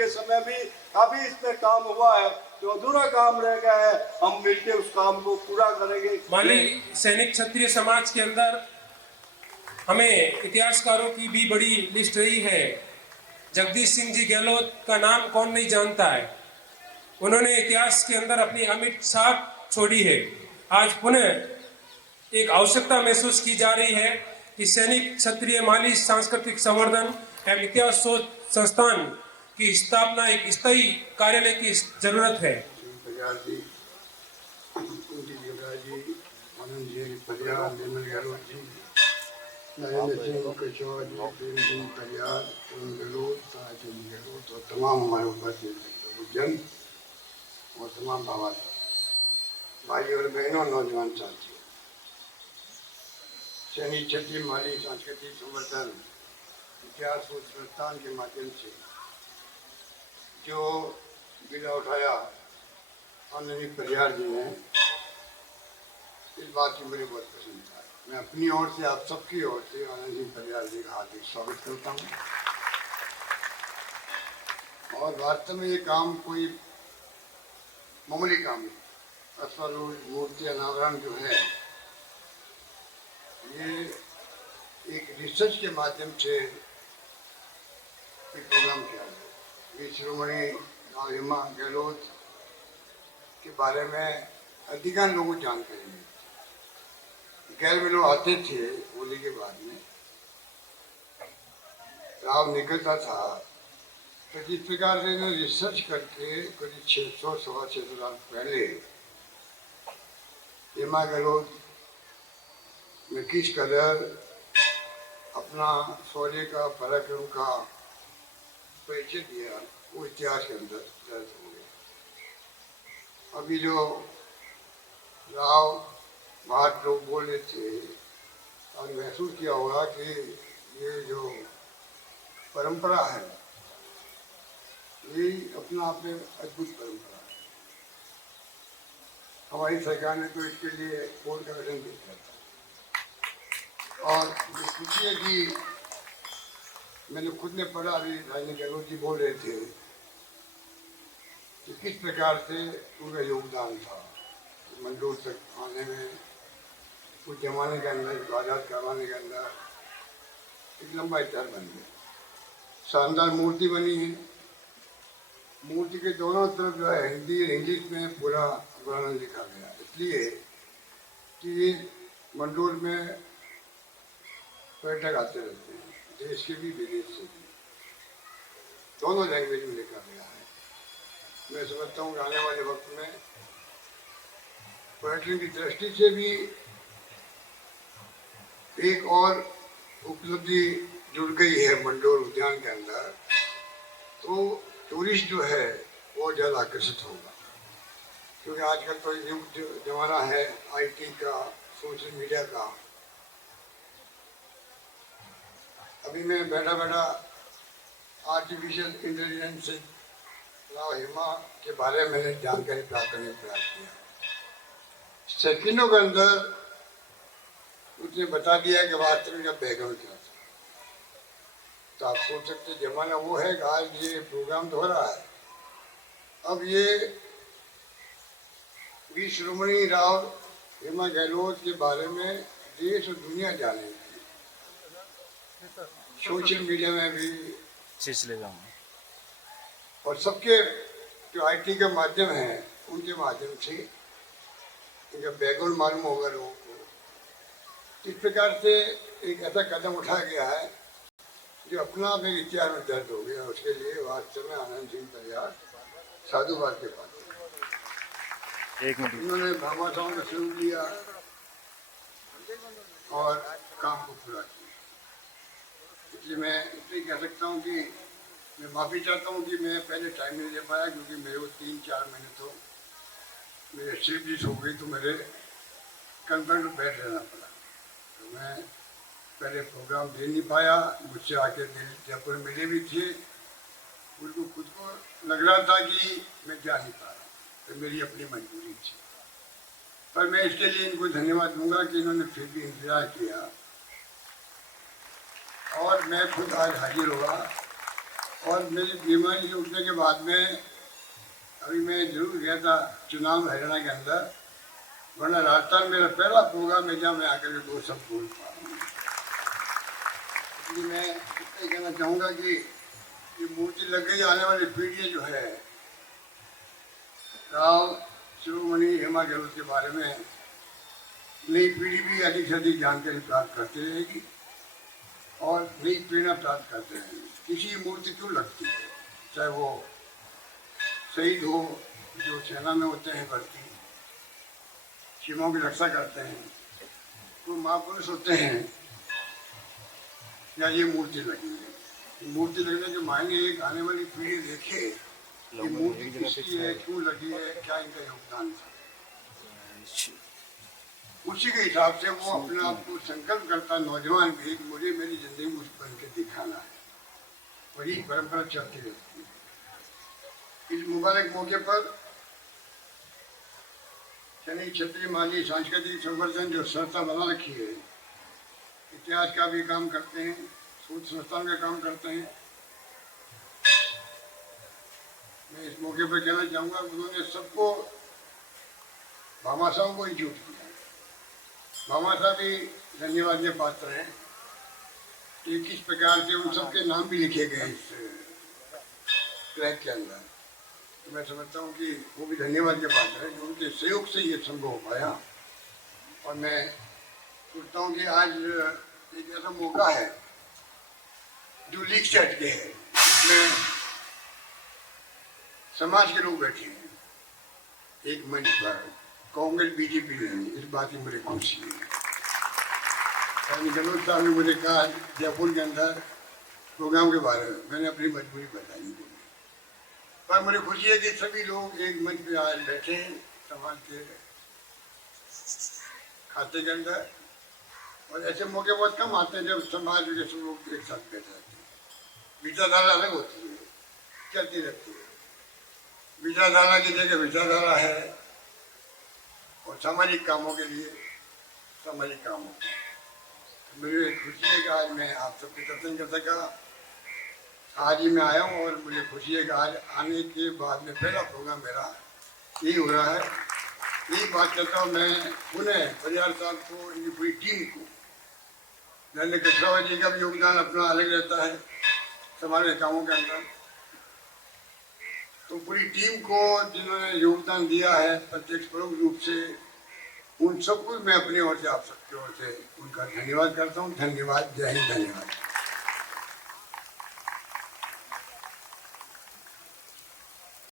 के समय भी काफी इस पे काम हुआ है, जो अधूरा काम रह गया है हम मिलकर उस काम को पूरा करेंगे। माली सैनिक क्षत्रिय समाज के अंदर हमें इतिहासकारों की भी बड़ी लिस्ट रही है। जगदीश सिंह जी गहलोत का नाम कौन नहीं जानता है। उन्होंने इतिहास के अंदर अपनी अमिट छाप छोड़ी है। आज पुनः एक आवश्यकता महसूस की जा रही है कि सैनिक क्षत्रिय माली सांस्कृतिक संवर्धन एवं इतिहास शोध संस्थान की स्थापना एक स्थायी कार्यालय की जरूरत है। और तमाम हमारे उपस्थित जन और तमाम बाबा भाई और बहनों, नौजवान साथियों, सैनिक क्षत्रिय माली सांस्कृतिक संवर्धन इतिहास और संस्थान के माध्यम से जो बीड़ा उठाया आनंदी परिहार जी ने, इस बात की मुझे बहुत पसंद था। मैं अपनी ओर से, आप सबकी ओर से आनंद सिंह परिहार जी का हार्दिक स्वागत करता हूँ। और वास्तव में ये काम कोई मामूली काम नहीं। अश्वारूढ़ मूर्ति अनावरण जो है, ये एक रिसर्च के माध्यम से एक प्रोग्राम किया गया। ये श्रोमणी हेमा गहलोत के बारे में अधिकांश लोगों को जानकारी नहीं। गैर में लोग आते थे होली के बाद में, राव निकलता था, तो जिस प्रकार से इन्होंने रिसर्च करके करीब 600-650 साल पहले हेमा गहलोत में किस कदर अपना शौर्य का, पराक्रम का परिचय दिया, वो इतिहास के अंदर दर्ज हो गया। अभी जो राव बाहर लोग बोल रहे थे और महसूस किया होगा कि ये जो परंपरा है, ये अपना आप में अद्भुत परंपरा है। हमारी सरकार ने तो इसके लिए बोर्ड का गठन भी किया था। और ये खुशी है कि मैंने खुद ने पढ़ा, अभी राजनीतिक गहलोत जी बोल रहे थे कि किस प्रकार से उनका योगदान था मंडोर तक आने में, उस जमाने के अंदर आजाद करवाने के अंदर एक लंबा इतिहास बन गया। शानदार मूर्ति बनी है। मूर्ति के दोनों तरफ जो है हिंदी और इंग्लिश में पूरा वर्णन लिखा गया, इसलिए कि मंडोर में पर्यटक आते रहते हैं, देश के भी विदेश से भी, दोनों लैंग्वेज में लिखा गया है। मैं समझता हूँ कि आने वाले वक्त में पर्यटन की दृष्टि से भी एक और उपलब्धि जुड़ गई है मंडोर उद्यान के अंदर, तो टूरिस्ट जो है वो ज़्यादा आकर्षित होगा। क्योंकि आजकल तो युग जमाना है आईटी का, सोशल मीडिया का। अभी मैं बैठा बैठा आर्टिफिशियल इंटेलिजेंस से राव हेमा के बारे में मैंने जानकारी प्राप्त करने का प्रयास किया। सेकंडों के अंदर उसने बता दिया कि वास्तव में बैकग्राउंड क्या था। तो आप सोच सकते जमाना वो है कि आज ये प्रोग्राम तो हो रहा है, अब ये वी श्रोमणी राव हेमा गहलोत के बारे में देश और दुनिया जानेगी। सोशल मीडिया में भी और सबके जो आईटी का माध्यम है उनके माध्यम से इनका बैकग्राउंड मालूम होगा लोगों को। इस प्रकार से एक ऐसा कदम उठाया गया है जो अपना आप एक इतिहास में दर्ज हो गया। उसके लिए वास्तव में आनंद सिंह परिहार साधुवाद के पास इन्होंने भामाशाहों को शुरू किया और काम को पूरा किया। इसलिए मैं इसलिए कह सकता हूँ कि मैं माफ़ी चाहता हूँ कि मैं पहले टाइम नहीं दे पाया, क्योंकि मेरे को 3-4 महीने तो मेरे स्लीप डिस हो गई, तो मेरे कन्फर्म में बैठ रहना पड़ा। तो मैं पहले प्रोग्राम दे नहीं पाया। मुझसे आके जयपुर मिले भी थे, उनको खुद को लग रहा था कि मैं जा नहीं पा रहा, तो मेरी अपनी मजबूरी थी। पर मैं इसके लिए इनको धन्यवाद दूंगा कि इन्होंने फिर भी इंतजार किया और मैं खुद आज हाजिर हुआ और मेरी बीमारी से उठने के बाद में अभी मैं जरूर गया था चुनाव हरियाणा के अंदर, वरना राजस्थान मेरा पहला प्रोग्राम है जहाँ मैं आकर के दो सब बोल पा रहा हूँ। इसलिए मैं इतना कहना चाहूँगा कि ये मूर्ति लग गई, आने वाली पीढ़ी जो है राव शिरोमणि हेमा गहलोत के बारे में नई पीढ़ी भी अधिक से अधिक जानकारी प्राप्त करती रहेगी और नई प्रेरणा प्राप्त करते रहेंगे। किसी मूर्ति क्यों लगती है, चाहे वो शहीद हो जो सेना में होते हैं, भर्ती सीमाओं की रक्षा करते हैं, वो महापुरुष होते हैं, या ये मूर्ति लगी है। मूर्ति लगने के मायने एक आने वाली पीढ़ी देखे ये मूर्ति किसकी है, क्यों लगी है, क्या इनका योगदान था। उसी के हिसाब से वो अपने आप को संकल्प करता नौजवान भी, मुझे मेरी जिंदगी में कुछ बन के दिखाना है, वही परंपरा चलती रहती है। इस मुबारक मौके पर सैनिक क्षेत्रीय माली सांस्कृतिक संवर्धन जो संस्था बना रखी है, इतिहास का भी काम करते हैं, शोध संस्थान का काम करते हैं। मैं इस मौके पर कहना चाहूँगा उन्होंने सबको भामाशाहों को ही जुट किया। भामाशाह भी धन्यवाद के पात्र हैं कि किस प्रकार से उन सबके नाम भी लिखे गए इस ट्रैक के अंदर। तो मैं समझता हूँ कि वो भी धन्यवाद के पात्र हैं जो उनके सहयोग से ये संभव हो पाया। और मैं सोचता हूँ कि आज एक ऐसा मौका है जो लीक से हटके है, इसमें समाज के लोग बैठे हैं एक मंच पर, कांग्रेस बीजेपी नहीं, इस बात की मुझे खुशी है। गहलोत साहब ने मुझे कहा जयपुर के अंदर प्रोग्राम के बारे में, मैंने अपनी मजबूरी बताई, पर मुझे खुशी है कि सभी लोग एक मंच पे आज बैठे हैं समाज के खाते के अंदर। और ऐसे मौके बहुत कम आते हैं जब समाज के सब लोग एक साथ बैठे रहते हैं। विचारधारा अलग होती है, चलती रहती है, विचारधारा की जगह विचारधारा है और सामाजिक कामों के लिए सामाजिक काम होते हैं। मुझे खुशी है कि आज मैं आप सबके दर्शन कर सका। आज ही मैं आया हूँ और मुझे खुशी है कि आज आने के बाद में पहला प्रोग्राम मेरा यही हो रहा है। यही बात करता हूँ मैं पुनः परिवार साहब को, इनकी पूरी टीम को। नरेंद्र कचरावा जी का भी योगदान अपना अलग रहता है समाज के कामों के अंदर। तो पूरी टीम को जिन्होंने योगदान दिया है प्रत्यक्ष परोक्ष रूप से, उन सबको मैं अपनी ओर से, आप सबकी ओर से उनका धन्यवाद करता हूँ। धन्यवाद, जय हिंद, धन्यवाद।